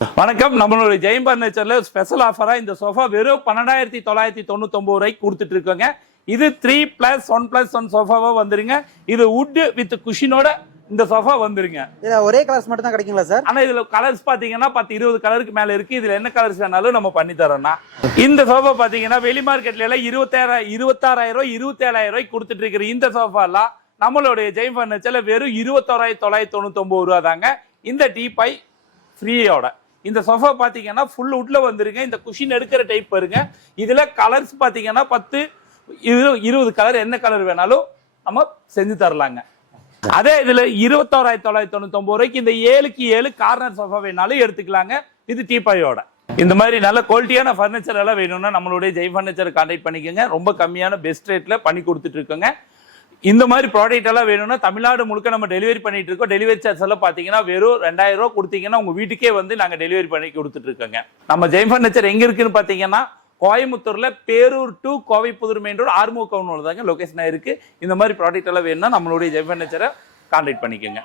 வணக்கம். நம்மளுடைய ஜெயம் பர்னிச்சர்ல ஸ்பெஷல் ஆஃபரா இந்த சோஃபா வெறும் 12,999 ரூபாய்க்கு கொடுத்துட்டு இருக்கோங்க. இது 3+1+1 சோஃபாவா வந்துருங்க. இது வுட் வித் குஷினோட இந்த சோஃபா வந்துருங்க. இதுல ஒரே கலர்ஸ் மட்டும் தான் கிடைக்குங்களா சார்? ஆனா இதுல கலர்ஸ் பாத்தீங்கன்னா 10-20 கலருக்கு மேல இருக்கு. இதுல என்ன கலர்ஸ் வேணாலும் நம்ம பண்ணி தரோம்னா. இந்த சோஃபா பாத்தீங்கன்னா வெளி மார்க்கெட்ல எல்லாம் 26,000 27,000 ரூபாய்க்கு கொடுத்துட்டு இருக்கிற இந்த சோஃபா எல்லாம் நம்மளுடைய ஜெயம் பர்னிச்சர்ல வெறும் 21,999 ரூபா தாங்க. இந்த டீபாய் ஃப்ரீயோட இந்த சோஃபா பாத்தீங்கன்னா ஃபுல் வுட்ல வந்துருங்க. இந்த குஷின் எடுக்கிற டைப் பாருங்க. இதுல கலர்ஸ் பாத்தீங்கன்னா 10-20 கலர் என்ன கலர் வேணாலும் நம்ம செஞ்சு தரலாங்க. அதே இதுல 21,999 ரூபாய்க்கு இந்த 7க்கு 7 கார்னர் சோஃபா வேணாலும் எடுத்துக்கலாங்க. இது டீபாயோட. இந்த மாதிரி நல்ல குவாலிட்டியான பர்னிச்சர் எல்லாம் வேணும்னா நம்மளுடைய ஜெய் பர்னிச்சர் கான்டாக்ட் பண்ணிக்கோங்க. ரொம்ப கம்மியான பெஸ்ட் ரேட்ல பண்ணி கொடுத்துட்டு இருக்கோங்க. இந்த மாதிரி ப்ராடக்ட் எல்லாம் வேணும்னா தமிழ்நாடு முழுக்க நம்ம டெலிவரி பண்ணிட்டு இருக்கோம். டெலிவரி சார்ஜ் எல்லாம் பாத்தீங்கன்னா வெறும் 2,000 ரூபாய் கொடுத்தீங்கன்னா உங்க வீட்டுக்கே வந்து நாங்க டெலிவரி பண்ணி கொடுத்துட்டு இருக்கோங்க. நம்ம ஜெயம் பர்னிச்சர் எங்க இருக்குன்னு பாத்தீங்கன்னா கோயம்புத்தூர்ல Perur to Kovaipudur main road ஆறுமுக தாங்க லொகேஷனா இருக்கு. இந்த மாதிரி ப்ராடக்ட் எல்லாம் வேணும்னா நம்மளுடைய ஜெயம் பர்னிச்சரை கான்டாக்ட் பண்ணிக்கோங்க.